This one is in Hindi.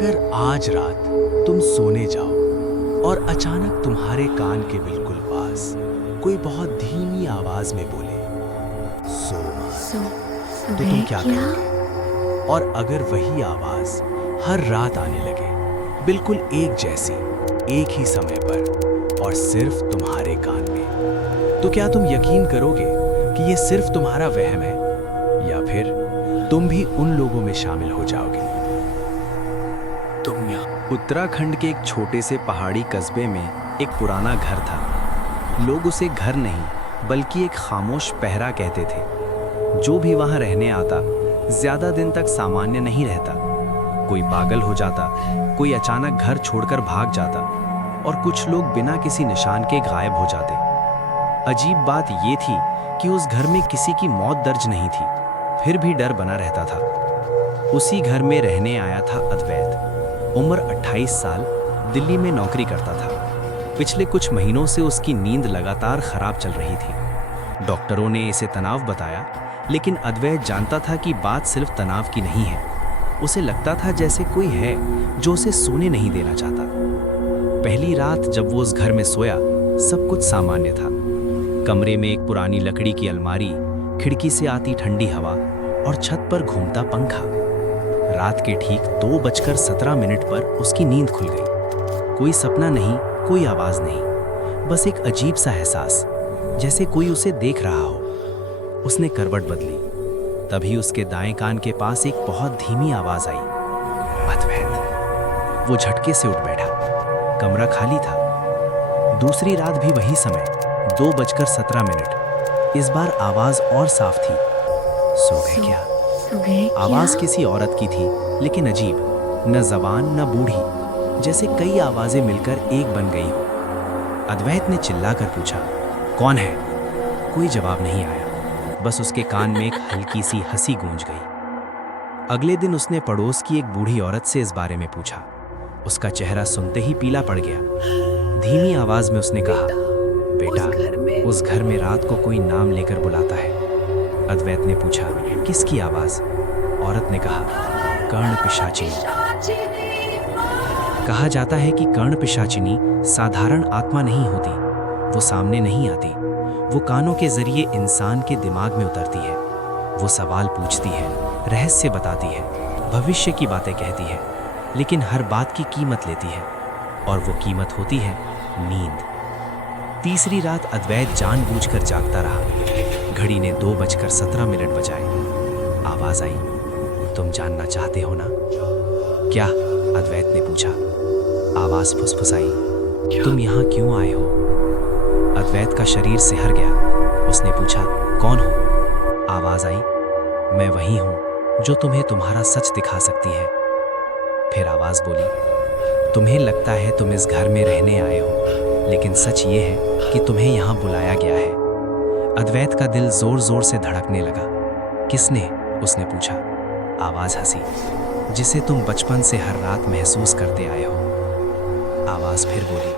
अगर आज रात तुम सोने जाओ और अचानक तुम्हारे कान के बिल्कुल पास कोई बहुत धीमी आवाज में बोले सो तो तुम क्या करोगे? और अगर वही आवाज हर रात आने लगे, बिल्कुल एक जैसी, एक ही समय पर और सिर्फ तुम्हारे कान में, तो क्या तुम यकीन करोगे कि ये सिर्फ तुम्हारा वहम है या फिर तुम भी उन लोगों में शामिल हो जाओगे? उत्तराखंड के एक छोटे से पहाड़ी कस्बे में एक पुराना घर था। लोग उसे घर नहीं बल्कि एक खामोश पहरा कहते थे। जो भी वहां रहने आता ज्यादा दिन तक सामान्य नहीं रहता। कोई पागल हो जाता, कोई अचानक घर छोड़कर भाग जाता और कुछ लोग बिना किसी निशान के गायब हो जाते। अजीब बात ये थी कि उस घर में किसी की मौत दर्ज नहीं थी, फिर भी डर बना रहता था। उसी घर में रहने आया था अद्वैत। उम्र 28 साल, दिल्ली में नौकरी करता था। पिछले कुछ महीनों से उसकी नींद लगातार खराब चल रही थी। डॉक्टरों ने इसे तनाव बताया, लेकिन अद्वैत जानता था कि बात सिर्फ तनाव की नहीं है। उसे लगता था जैसे कोई है जो उसे सोने नहीं देना चाहता। पहली रात जब वो उस घर में सोया, सब कुछ सामान्य था। कमरे में एक पुरानी लकड़ी की अलमारी, खिड़की से आती ठंडी हवा और छत पर घूमता पंखा। रात के ठीक 2:17 पर उसकी नींद खुल गई। कोई सपना नहीं, कोई आवाज नहीं, बस एक अजीब सा एहसास, जैसे कोई उसे देख रहा हो। उसने करवट बदली, तभी उसके दाएं कान के पास एक बहुत धीमी आवाज आई, अद्वैत। वो झटके से उठ बैठा। कमरा खाली था। दूसरी रात भी वही समय, 2:17। इस बार आवाज और साफ थी। सो गए क्या? आवाज किसी औरत की थी, लेकिन अजीब, न जवान न बूढ़ी, जैसे कई आवाजें मिलकर एक बन गई हो। अद्वैत ने चिल्लाकर पूछा, कौन है? कोई जवाब नहीं आया, बस उसके कान में एक हल्की सी हंसी गूंज गई। अगले दिन उसने पड़ोस की एक बूढ़ी औरत से इस बारे में पूछा। उसका चेहरा सुनते ही पीला पड़ गया। धीमी आवाज में उसने कहा, बेटा, उस घर में रात को कोई नाम लेकर बुलाता है। अद्वैत ने पूछा, किसकी आवाज? औरत ने कहा, कर्ण पिशाचिनी। कहा जाता है कि कर्ण पिशाचिनी साधारण आत्मा नहीं होती। वो सामने नहीं आती, वो कानों के जरिए इंसान के दिमाग में उतरती है। वो सवाल पूछती है, रहस्य बताती है, भविष्य की बातें कहती है, लेकिन हर बात की कीमत लेती है, और वो कीमत होती है नींद। तीसरी रात अद्वैत जानबूझकर जागता रहा। घड़ी ने 2:17 बजाए। आवाज आई, तुम जानना चाहते हो ना? क्या? अद्वैत ने पूछा। आवाज फुसफुसाई, तुम यहाँ क्यों आए हो? अद्वैत का शरीर सिहर गया। उसने पूछा, कौन हो? आवाज आई, मैं वही हूँ जो तुम्हें तुम्हारा सच दिखा सकती है। फिर आवाज बोली, तुम्हें लगता है तुम इस घर में रहने आए हो, लेकिन सच ये है कि तुम्हें यहाँ बुलाया गया है। अद्वैत का दिल जोर जोर से धड़कने लगा। किसने? उसने पूछा। आवाज हंसी, जिसे तुम बचपन से हर रात महसूस करते आए हो। आवाज फिर बोली,